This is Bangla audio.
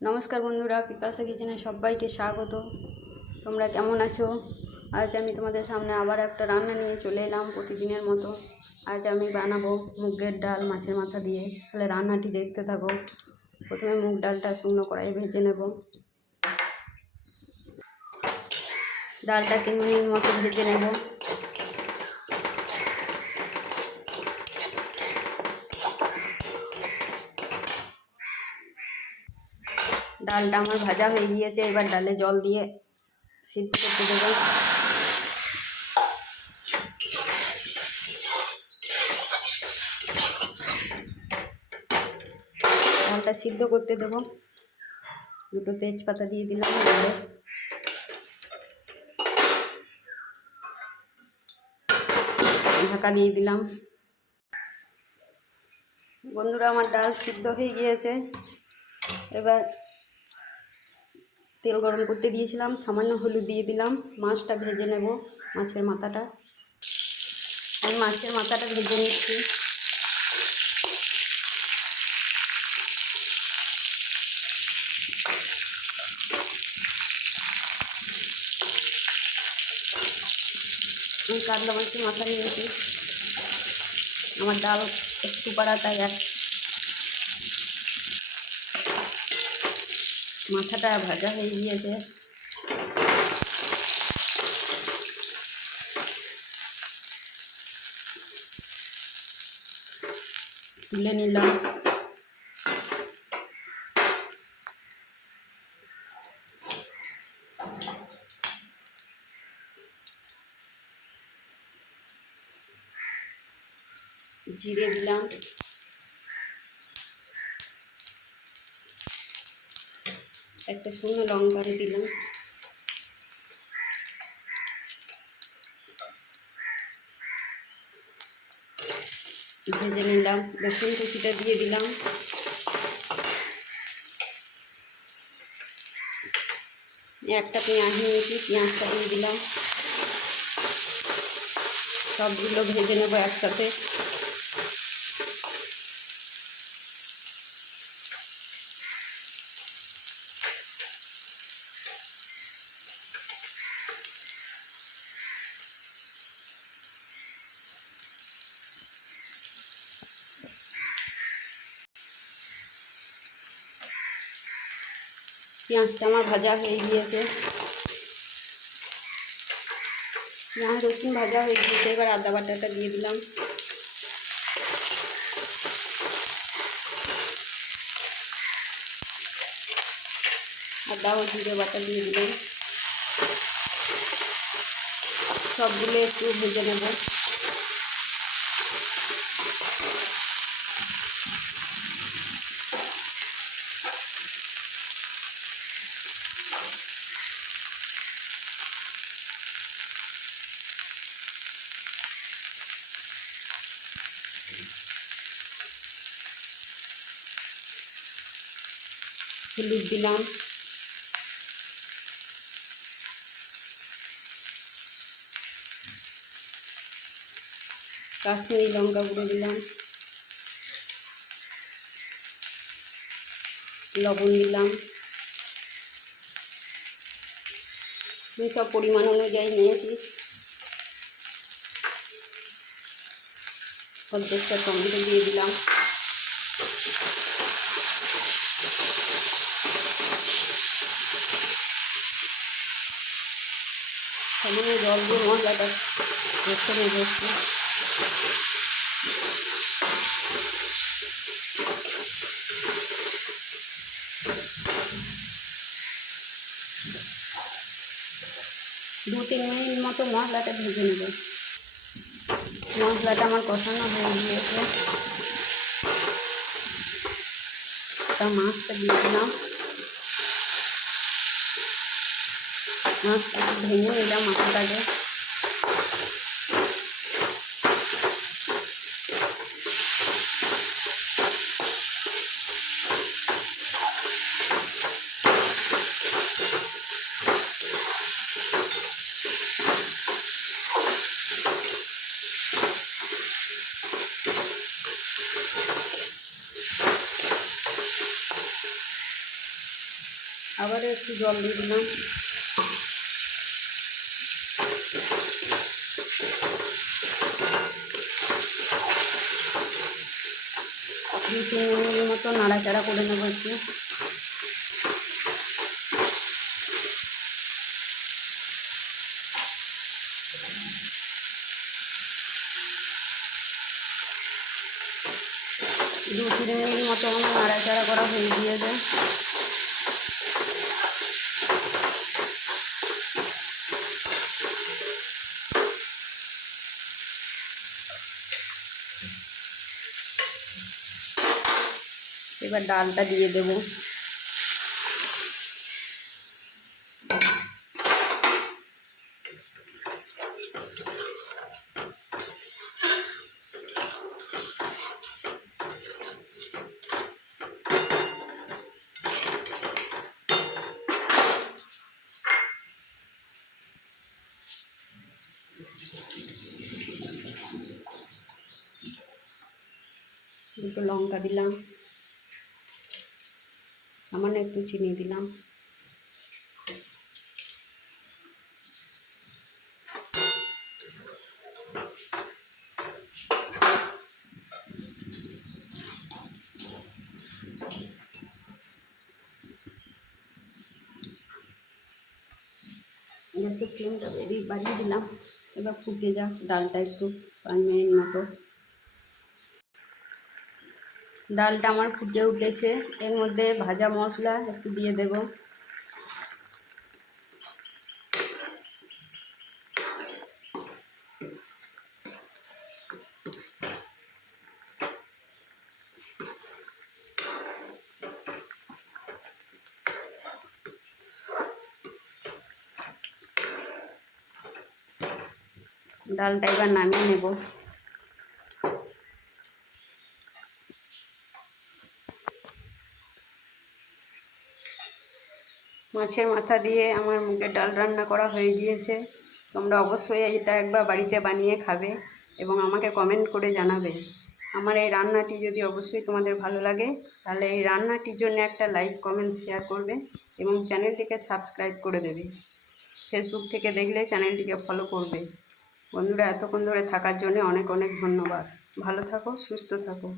নমস্কার বন্ধুরা, পিপাসা কিচেনে সবাইকে স্বাগত। তোমরা কেমন আছো? আজ আমি তোমাদের সামনে আবার একটা রান্না নিয়ে চলে এলাম প্রতিদিনের মতো। আজ আমি বানাবো মুগের ডাল মাছের মাথা দিয়ে। তাহলে রান্নাটি দেখতে থাকো। প্রথমে মুগ ডালটা শুকনো কড়াইয়ে ভেজে নেব। ডালটাকে নুনের মতো ভেজে নেব। ডালটা আমার ভাজা হয়ে গিয়েছে, এবার ডালে জল দিয়ে সিদ্ধ করতে দেবো। ডালটা সিদ্ধ করতে দেবো। দুটো তেজপাতা দিয়ে দিলাম, ঢাকা দিয়ে দিলাম। বন্ধুরা, আমার ডাল সিদ্ধ হয়ে গিয়েছে। এবার তেল গরম করতে দিয়েছিলাম, সামান্য হলুদ দিয়ে দিলাম। মাছটা ভেজে নেব, মাছের মাথাটা। আমি মাছের মাথাটা ভেজে নিচ্ছি। আমি কাতলা মাছের মাথা নিয়েছি। আমার ডাল একটু পাড়া, তাই মাথাটা ভাজা হয়ে গিয়েছে। তুলে নিলাম। জিরে দিলাম, একটা শুকনো লঙ্কা দিলাম, ভেজে নিলাম। রসুন কুচিটা দিয়ে দিলাম। একটা পেঁয়াজ নিয়েছি, পেঁয়াজটা দিয়ে দিলাম। সবগুলো ভেজে নেবো একসাথে। পেঁয়াজটা আমার ভাজা হয়ে গিয়েছে। পেঁয়াজ রসুন ভাজা হয়ে গিয়েছে। এবার আদা বাটাটা দিয়ে দিলাম। আদা ও জিরে বাটা দিয়ে দিলাম। সবগুলো একটু ভেজে নেব। হলুদ দিলাম, কাশ্মীরি লঙ্কা গুঁড়ো দিলাম, লবণ দিলাম। আমি সব পরিমাণ অনুযায়ী নিয়েছি। অর্ধেকটা টমেটো দিয়ে দিলাম। সামান্য জল দিয়ে মশলাটা কষে নেব একটু। দু-তিন মিনিট মতো মশলাটা ভেজে নেব। মশলাটা আমার কষানো হয়ে গিয়েছে। মাছটা দিয়ে দিলাম। মাছটা ভেঙে নিলাম মাথাটাকে। আবার একটু জল দিয়ে দিলাম। 2-3 মিনিটের মতো নাড়াচাড়া করে নেবো একটু। দু 3 মিনিট মতো আমার নাড়াচাড়া করা হয়ে গিয়েছে। এবার ডালটা দিয়ে দেবো। দুটো লঙ্কা দিলাম, সামান্য একটু চিনি দিলাম। গ্যাসের ফ্লেমটা বাড়িয়ে দিলাম। এবার ফুটে যাক ডালটা একটু 5 মিনিট মতো। ডালটা আমার ফুটে উঠেছে। এর মধ্যে ভাজা মশলা একটু দিয়ে দেব। ডালটা এবার নামিয়ে নেব। মাছের মাথা দিয়ে আমার মুগের ডাল রান্না করা হয়ে গিয়েছে। তোমরা অবশ্যই এটা একবার বাড়িতে বানিয়ে খাবে এবং আমাকে কমেন্ট করে জানাবে। আমার এই রান্নাটি যদি অবশ্যই তোমাদের ভালো লাগে তাহলে এই রান্নাটির জন্য একটা লাইক, কমেন্ট, শেয়ার করবে এবং চ্যানেলটিকে সাবস্ক্রাইব করে দেবে। ফেসবুক থেকে দেখলে চ্যানেলটিকে ফলো করবে। বন্ধুরা, এতক্ষণ ধরে থাকার জন্য অনেক অনেক ধন্যবাদ। ভালো থাকো, সুস্থ থাকো।